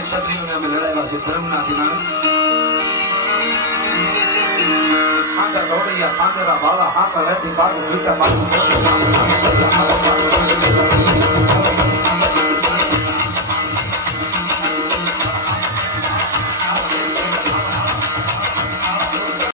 ક્ષત્રિયોને અમે લડાવ્યા છે ધર્મના દિનાળે. ખાંડા ધોળિયા પાંદરા બાળા હાકળ હતી બાળું છૂટા બાળું